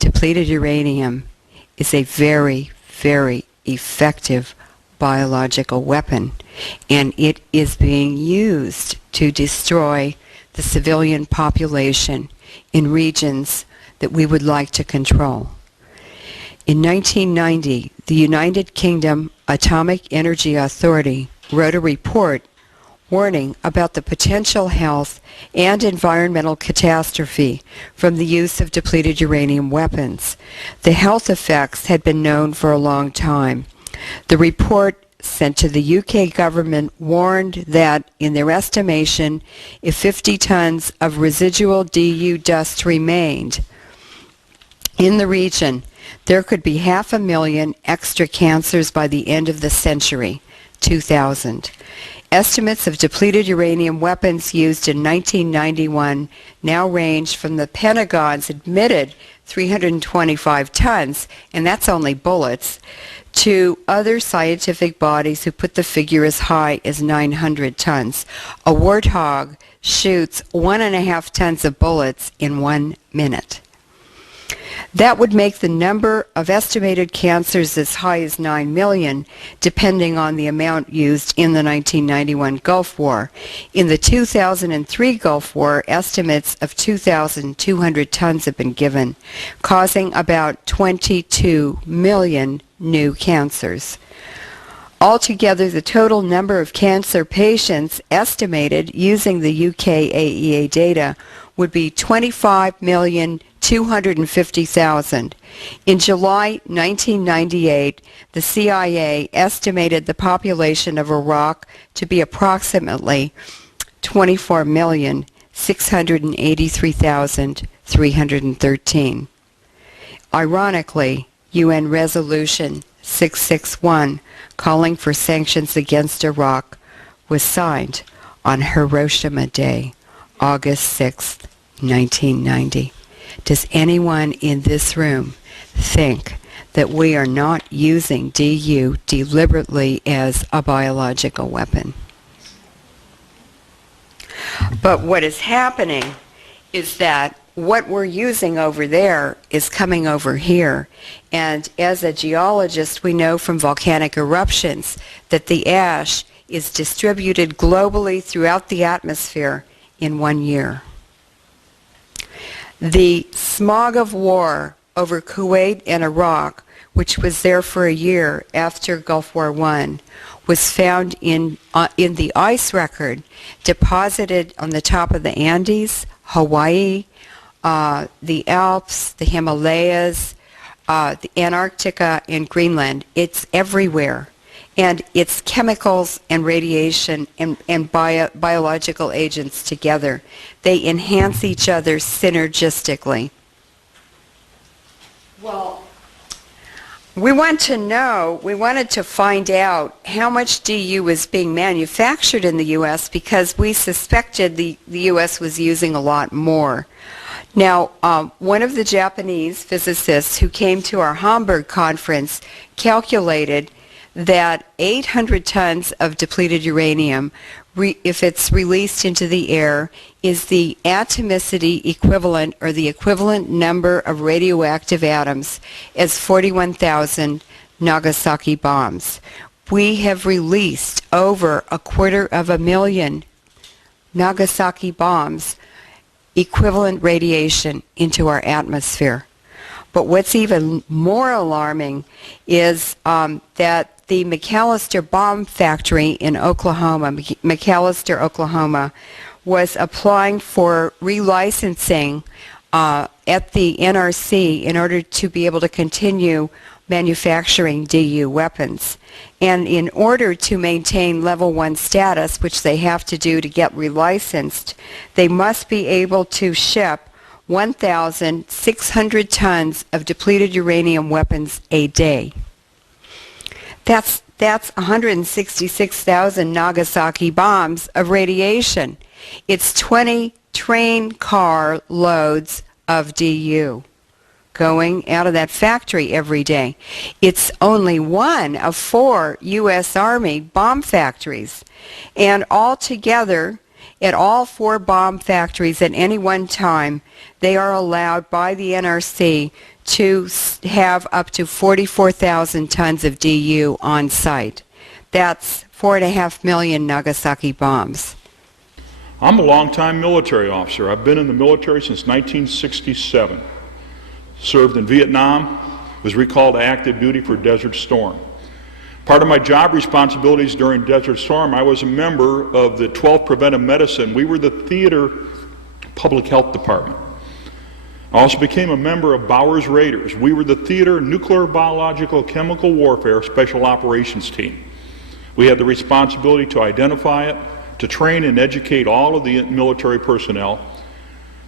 Depleted uranium is a very, very effective biological weapon, and it is being used to destroy the civilian population in regions that we would like to control. In 1990, the United Kingdom Atomic Energy Authority wrote a report warning about the potential health and environmental catastrophe from the use of depleted uranium weapons. The health effects had been known for a long time. The report sent to the UK government warned that, in their estimation, if 50 tons of residual DU dust remained in the region, there could be 500,000 extra cancers by the end of the century, 2000. Estimates of depleted uranium weapons used in 1991 now range from the Pentagon's admitted 325 tons, and that's only bullets, to other scientific bodies who put the figure as high as 900 tons. A warthog shoots 1.5 tons of bullets in 1 minute. That would make the number of estimated cancers as high as 9 million, depending on the amount used in the 1991 Gulf War. In the 2003 Gulf War, estimates of 2,200 tons have been given, causing about 22 million new cancers. Altogether, the total number of cancer patients estimated using the UK AEA data would be 25,250,000. In July 1998, the CIA estimated the population of Iraq to be approximately 24,683,313. Ironically, UN Resolution 661, calling for sanctions against Iraq, was signed on Hiroshima Day, August 6, 1990. Does anyone in this room think that we are not using DU deliberately as a biological weapon? But what is happening is that what we're using over there is coming over here. And as a geologist, we know from volcanic eruptions that the ash is distributed globally throughout the atmosphere in 1 year. The smog of war over Kuwait and Iraq, which was there for a year after Gulf War I, was found in the ice record deposited on the top of the Andes, Hawaii, the Alps, the Himalayas, the Antarctica, and Greenland. It's everywhere. And it's chemicals and radiation and biological agents together. They enhance each other synergistically. Well, we wanted to find out how much DU was being manufactured in the U.S. because we suspected the U.S. was using a lot more. Now, one of the Japanese physicists who came to our Hamburg conference calculated that 800 tons of depleted uranium, if it's released into the air, is the atomicity equivalent, or the equivalent number of radioactive atoms, as 41,000 Nagasaki bombs. We have released over 250,000 Nagasaki bombs, equivalent radiation, into our atmosphere. But what's even more alarming is that the McAllister Bomb Factory in Oklahoma, McAllister, Oklahoma, was applying for relicensing at the NRC in order to be able to continue manufacturing DU weapons. And in order to maintain level 1 status, which they have to do to get relicensed, they must be able to ship 1,600 tons of depleted uranium weapons a day. That's 166,000 Nagasaki bombs of radiation. It's 20 train car loads of DU going out of that factory every day. It's only one of 4 U.S. Army bomb factories. And altogether, at all 4 bomb factories at any one time, they are allowed by the NRC to have up to 44,000 tons of DU on site. That's 4.5 million Nagasaki bombs. I'm a longtime military officer. I've been in the military since 1967. Served in Vietnam, was recalled to active duty for Desert Storm. Part of my job responsibilities during Desert Storm, I was a member of the 12th Preventive Medicine. We were the theater public health department. I also became a member of Bowers Raiders. We were the theater nuclear, biological, chemical warfare special operations team. We had the responsibility to identify it, to train and educate all of the military personnel,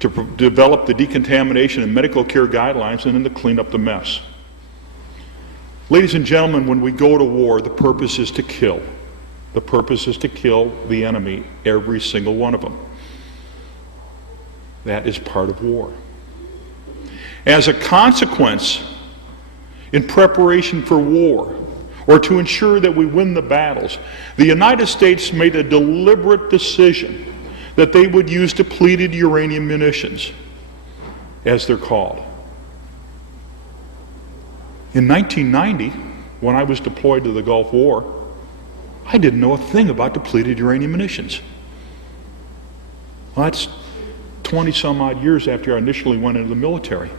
to develop the decontamination and medical care guidelines, and then to clean up the mess. Ladies and gentlemen, when we go to war, the purpose is to kill. The purpose is to kill the enemy, every single one of them. That is part of war. As a consequence, in preparation for war, or to ensure that we win the battles, the United States made a deliberate decision that they would use depleted uranium munitions, as they're called. In 1990, when I was deployed to the Gulf War, I didn't know a thing about depleted uranium munitions. Well, that's 20 some odd years after I initially went into the military.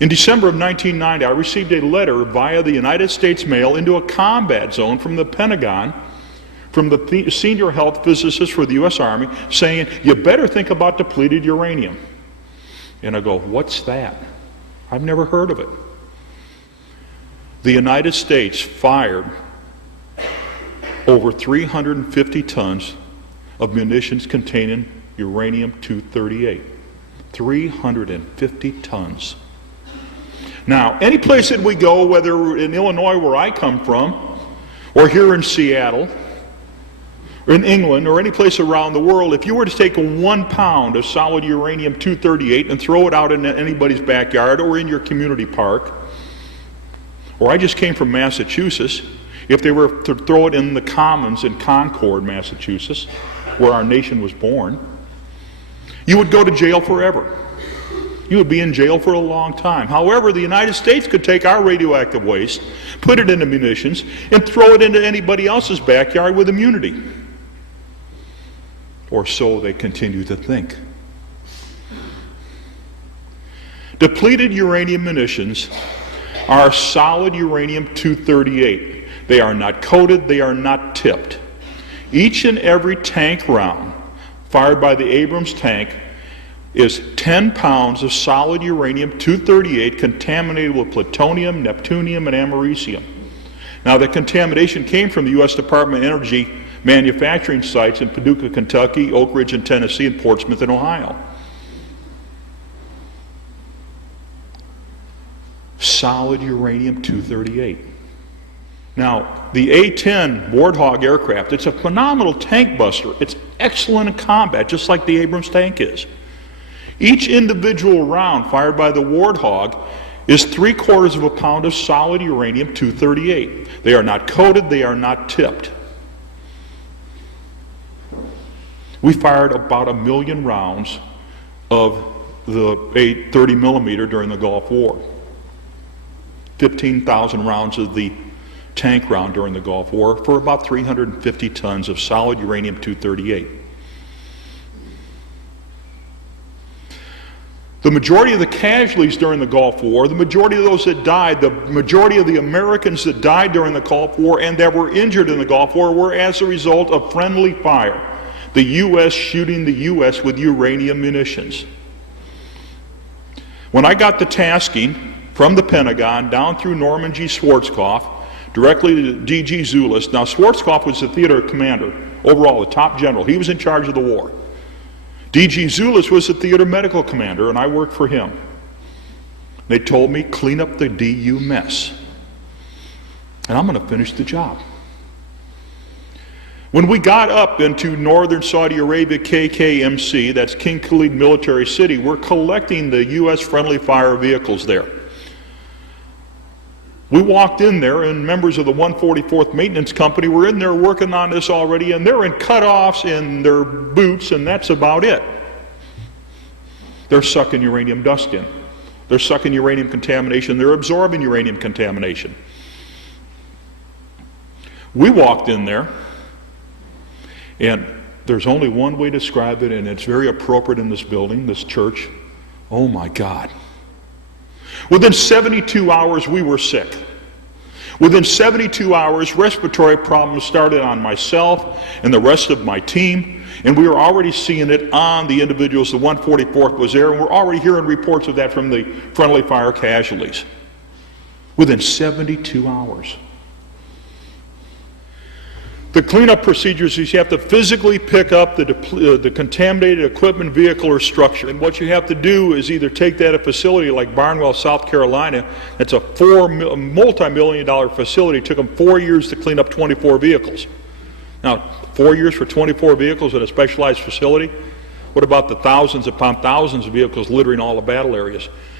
In December of 1990, I received a letter via the United States mail into a combat zone from the Pentagon, from the senior health physicist for the U.S. Army, saying, you better think about depleted uranium. And I go, what's that? I've never heard of it. The United States fired over 350 tons of munitions containing uranium-238. 350 tons. Now, any place that we go, whether in Illinois where I come from, or here in Seattle, or in England, or any place around the world, if you were to take 1 pound of solid uranium-238 and throw it out in anybody's backyard or in your community park, or I just came from Massachusetts, if they were to throw it in the Commons in Concord, Massachusetts, where our nation was born, you would go to jail forever. You would be in jail for a long time. However, the United States could take our radioactive waste, put it into munitions, and throw it into anybody else's backyard with immunity. Or so they continue to think. Depleted uranium munitions are solid uranium-238. They are not coated, they are not tipped. Each and every tank round fired by the Abrams tank is 10 pounds of solid uranium-238 contaminated with plutonium, neptunium, and americium. Now, the contamination came from the U.S. Department of Energy manufacturing sites in Paducah, Kentucky, Oak Ridge in Tennessee, and Portsmouth in Ohio. Solid uranium-238. Now, the A-10 Warthog aircraft, it's a phenomenal tank buster. It's excellent in combat, just like the Abrams tank is. Each individual round fired by the Warthog is 3/4 of a pound of solid uranium-238. They are not coated, they are not tipped. We fired about 1 million rounds of the 30 millimeter during the Gulf War. 15,000 rounds of the tank round during the Gulf War for about 350 tons of solid uranium-238. The majority of the casualties during the Gulf War, the majority of those that died, the majority of the Americans that died during the Gulf War and that were injured in the Gulf War were as a result of friendly fire. The U.S. shooting the U.S. with uranium munitions. When I got the tasking from the Pentagon down through Norman G. Schwarzkopf, directly to D.G. Zulis. Now, Schwarzkopf was the theater commander, overall, the top general. He was in charge of the war. D.G. Zulis was the theater medical commander, and I worked for him. They told me, clean up the DU mess. And I'm going to finish the job. When we got up into northern Saudi Arabia, KKMC, that's King Khalid Military City, we're collecting the U.S. friendly fire vehicles there. We walked in there, and members of the 144th Maintenance Company were in there working on this already, and they're in cutoffs in their boots, and that's about it. They're sucking uranium dust in. They're sucking uranium contamination. They're absorbing uranium contamination. We walked in there, and there's only one way to describe it, and it's very appropriate in this building, this church. Oh my God. Within 72 hours, we were sick. Within 72 hours, respiratory problems started on myself and the rest of my team, and we were already seeing it on the individuals. The 144th was there, and we're already hearing reports of that from the friendly fire casualties. Within 72 hours. The cleanup procedures is you have to physically pick up the contaminated equipment, vehicle, or structure. And what you have to do is either take that a facility like Barnwell, South Carolina, that's a multi-million-dollar facility. It took them 4 years to clean up 24 vehicles. Now, 4 years for 24 vehicles in a specialized facility? What about the thousands upon thousands of vehicles littering all the battle areas?